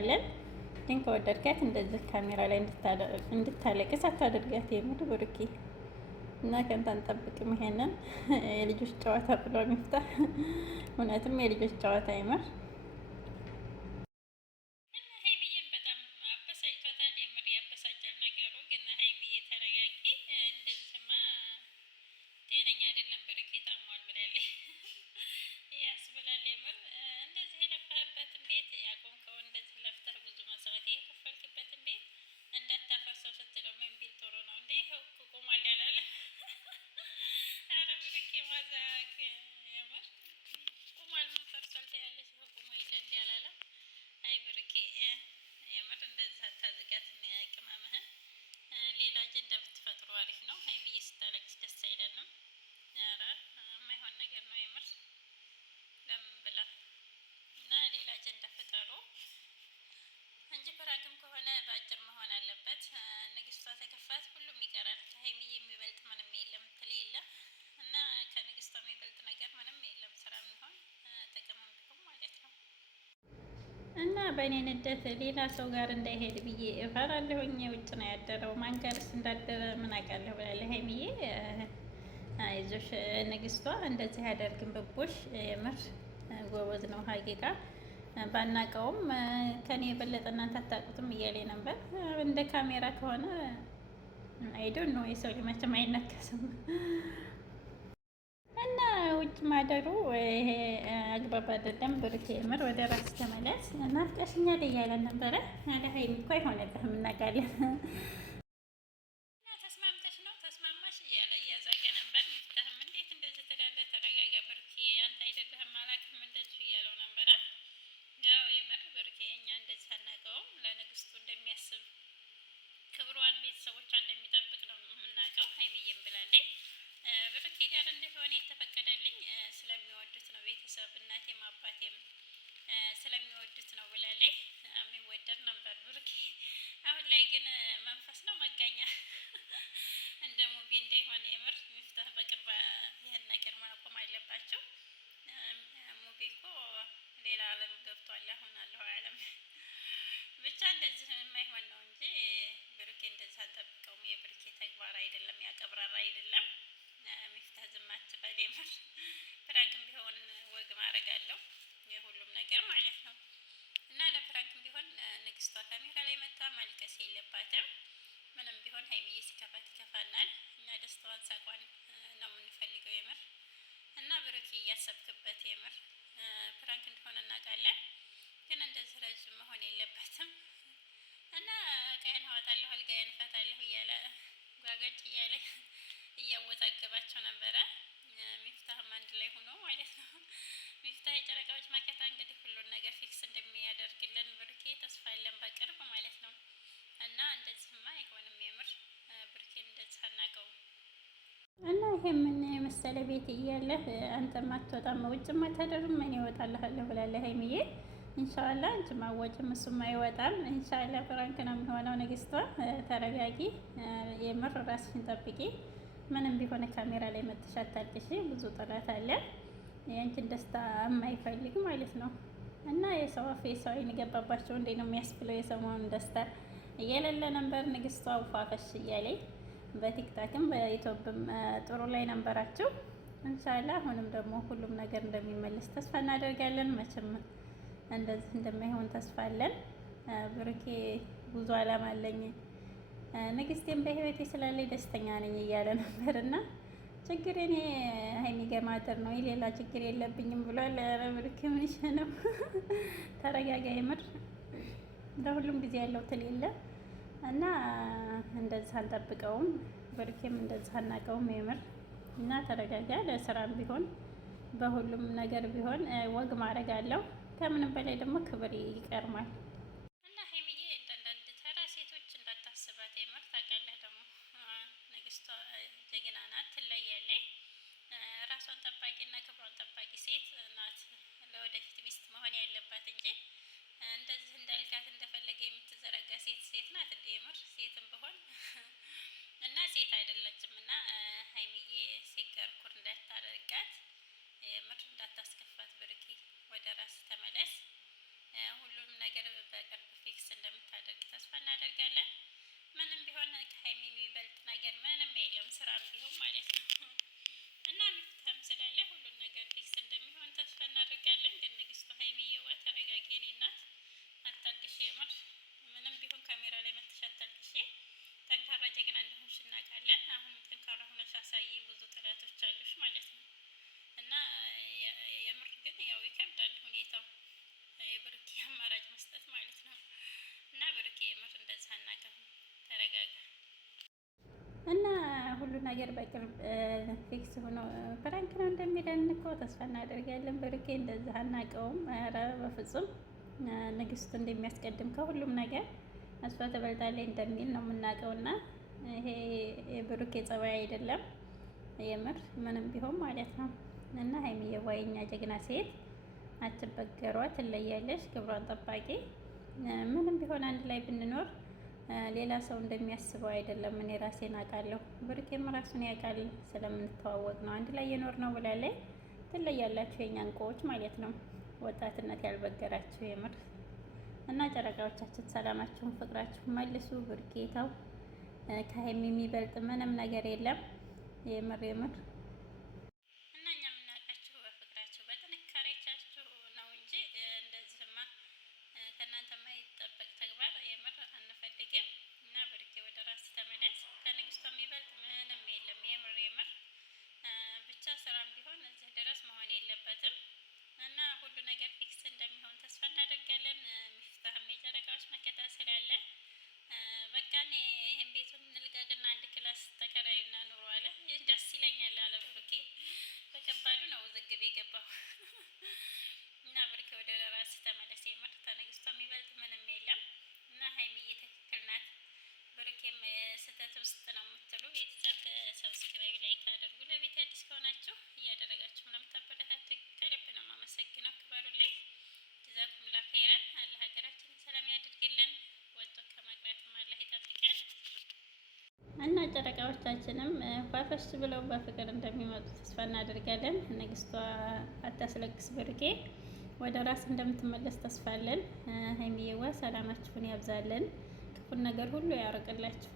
ለን ግን ከወደድካት እንደዚህ ካሜራ ላይ እንድታለቅስ አታደርጋት። የምር ብሩኬ እና ከንተ አንጠብቅም ይሄንን የልጆች ጨዋታ ብሎ የሚፍታ እውነትም የልጆች ጨዋታ ይመር። እና በእኔ ንደት ሌላ ሰው ጋር እንዳይሄድ ብዬ እፈራለሁኝ። ውጭ ነው ያደረው። ማን ጋርስ እንዳደረ ምን አውቃለሁ ብላለች ሀይሚዬ። አይዞሽ ንግስቷ፣ እንደዚህ ያደርግን ብቦሽ የምር ጎበዝ ነው ሀቂቃ። ባናቀውም ከኔ የበለጠ እናንተ አታውቁትም እያለ ነበር። እንደ ካሜራ ከሆነ አይዶን ነው የሰው ልጅ መቼም አይነከስም። እና ውጭ ማደሩ ይሄ አግባብ አይደለም። ብሩኬ የምር ወደ ራስ ተመለስ። ናፍቀሽኛል እያለ ነበረ። አለ ሀይሚ እኮ አይሆንልህም እናውቃለን። እንደዚህ የማይሆን ነው እንጂ ብሩኬ እንደዚህ አልጠብቀውም። የብሩኬ ተግባር አይደለም፣ ያቀብራራ አይደለም። ሚፍታ ዝም አትበል። የምር ፕራንክም ቢሆን ወግ ማድረግ አለው የሁሉም ነገር ማለት ነው። እና ለፕራንክም ቢሆን ንግስቷ ካሜራ ላይ መታ ማልቀስ የለባትም። ምንም ቢሆን ሀይሚዬ ሲከፋት ይከፋናል። እኛ ደስታዋን ሳቋን ነው የምንፈልገው የምር። እና ብሩኬ እያሰብክበት የምር ፕራንክ እንደሆነ እናውቃለን፣ ግን እንደዚህ ረጅም መሆን የለበትም። እና ቀይን አወጣለሁ አልጋዬን እፈታለሁ እያለ ጓገጭ እያለ እያወዛገባቸው ነበረ። ሚፍታህም አንድ ላይ ሆኖ ማለት ነው። ሚፍታህ የጨረቃዎች ማከታ እንግዲህ ሁሉን ነገር ፊክስ እንደሚያደርግልን ብሩኬ ተስፋ ያለን በቅርብ ማለት ነው። እና እንደዚህማ አይሆንም የምር ብሩኬን እንደዚህ አናውቀውም። እና ይሄ ምን የመሰለ ቤት እያለህ አንተም አትወጣም ውጭም አታደርም ምን ይወጣልሃለሁ ብላለህ ሀይሚዬ። ኢንሻአላ አንቺ ማወጭም እሱም አይወጣም። ኢንሻአላ ፍራንክ ነው የሚሆነው። ንግስቷ ተረጋጊ፣ የምር ራስሽን ጠብቂ። ምንም ቢሆን ካሜራ ላይ መተሻታልሽ ብዙ ጥላት አለ፣ የአንቺን ደስታ የማይፈልግ ማለት ነው። እና የሰው አፍ የሰው አይን ገባባቸው እንዴ ነው የሚያስብለው። የሰሞኑን ደስታ እየሌለ ነበር። ንግስቷ ውፋፈሽ እያለኝ በቲክታክም በዩቲዩብም ጥሩ ላይ ነበራችሁ። ኢንሻአላ አሁንም ደግሞ ሁሉም ነገር እንደሚመለስ ተስፋ እናደርጋለን። መቼም እንደዚህ እንደማይሆን ተስፋ አለን። ብሩኬ ብዙ አላማ አለኝ፣ ንግስቴን በህይወቴ ስላለኝ ደስተኛ ነኝ እያለ ነበር። እና ችግር እኔ ሀይሚ ጋር ማደር ነው የሌላ ችግር የለብኝም ብሏል። ኧረ ብሩኬ ምን ይሽ ነው? ተረጋጋ የምር ለሁሉም ጊዜ ያለው ትል የለ እና እንደዚህ አንጠብቀውም። ብሩኬም እንደዚህ አናውቀውም የምር እና ተረጋጋ። ለስራም ቢሆን በሁሉም ነገር ቢሆን ወግ ማድረግ አለው። ከምንም በላይ ደግሞ ክብር ይቀርማል። እና ሀይሚዬ አንዳንድ ተራ ሴቶች እንዳታስባት የምር ታውቃለህ። ደግሞ ንግስቷ ጀግና ናት፣ ትለያለች። ራሷን ጠባቂና ክብሯን ጠባቂ ሴት ናት። ለወደፊት ሚስት መሆን ያለባት እንጂ እንደዚህ እንዳልካት እንደፈለገ የምትዘረጋ ሴት ናት። እንደ የምር ሴትም ብሆን እና ሴት አይደለችም። እና ሀይሚዬ ሴጋር ኩር እንዳታደርጋት የምር እንዳታስከፋት። ብሩኬ ወደ ራስ ተመለስ። ሁሉም ነገር ከሀይሚ የሚበልጥ ነገር ምንም የለም፣ ስራም ቢሆን ማለት ነው። እና ሚፍታህም ስላለ ሁሉን ነገር ፊክስ እንደሚሆን ተስፋ እናደርጋለን። ግን ንግስቱ ሀይሚዬዋ ተረጋጊ፣ የኔ እናት አታልቅሽ። የምር ምንም ቢሆን ካሜራ ላይ መተሽ አታልቅሽ። ጠንካራ ጀግና እንደሆንሽ እናውቃለን። አሁንም ጠንካራ ሆነሽ አሳይ። ብዙ ጥላቶች አሉሽ ማለት ነው። እና የምር ግን ያው ይከብዳል ሁኔታው፣ የብሩኬ አማራጭ መስጠት ማለት ነው። እና ብሩኬ የምር እንደዛ አናውቅም፣ ተረጋጋ። እና ሁሉ ነገር በቅርብ ፊክስ ሆኖ ፕራንክ ነው እንደሚለን እኮ ተስፋ እናደርጋለን። ብሩኬ እንደዛ አናውቀውም። ኧረ በፍጹም ንግስቱ እንደሚያስቀድም ከሁሉም ነገር እሷ ትበልጣለች እንደሚል ነው የምናውቀው። እና ይሄ የብሩኬ ጸባይ አይደለም የምር ምንም ቢሆን ማለት ነው። እና ሀይሚዬ ዋይኛ ጀግና ሴት አትበገሯ፣ ትለያለሽ፣ ክብሯን ጠባቂ። ምንም ቢሆን አንድ ላይ ብንኖር ሌላ ሰው እንደሚያስበው አይደለም። እኔ ራሴን አውቃለሁ፣ ብሩኬም ራሱን ያውቃል። ስለምንተዋወቅ ነው አንድ ላይ የኖር ነው ብላለች። ትለያላችሁ የኛ እንቁዎች ማለት ነው። ወጣትነት ያልበገራችሁ የምር። እና ጨረቃዎቻችን ሰላማችሁን ፍቅራችሁን መልሱ። ብሩኬታው ከሀይሚ የሚበልጥ ምንም ነገር የለም። የምር የምር እና እኛ የምናውቃችሁ በፍቅራችሁ በጥንካሬቻችሁ ነው እንጂ እንደዚህማ ከእናንተ የማይጠበቅ ተግባር የምር አንፈልግም። እና ብሩኬ ወደ ራስ ተመለስ። ከንግስቷ የሚበልጥ ምንም የለም። የምር የምር ብቻ ስራም ቢሆን እዚህ ድረስ መሆን የለበትም። እና ሁሉ ነገር ፊክስ እንደሚሆን ተስፋ እናደርጋለን። ሚፍታህም የጨረቃዎች መከታ ስላለ በቃ እኔ ይህን ቤቱን እንልቀቅና አንድ ክላስ ተከራዩና ኑሮ አለ። ደስ ይለኛል አለ ብሩኬ። በከባዱ ነው ውዝግብ የገባው። እና ብሩኬ ወደ ራስ ተመለስ። የምር ተነግስቷ የሚበልጥ ምንም የለም። እና ሀይሚዬ ትክክል ናት። ብሩኬም ስህተት ውስጥ ነው የምትሉ ቤተሰብ ሰብስክራይብ ላይክ አድርጉ። ለቤት አዲስ ከሆናችሁ እያደረጋችሁ ለምታበረታቱ ከልብ ነው የማመሰግነው። ክበሩልኝ። ጀዛኩሙላ ኸይረን። አላህ ሀገራችንን ሰላም ያድርግልን። ወጥቶ ከመቅረትም አላህ ይጠብቀን። እና ጨረቃዎቻችንም ፋፈሽ ብለው በፍቅር እንደሚመጡ ተስፋ እናደርጋለን። ንግስቷ አታስለቅስ፣ ብሩኬ ወደ ራስ እንደምትመለስ ተስፋ አለን። ሀይሚዬዋ ሰላማችሁን ያብዛልን፣ ክፉን ነገር ሁሉ ያርቅላችሁ።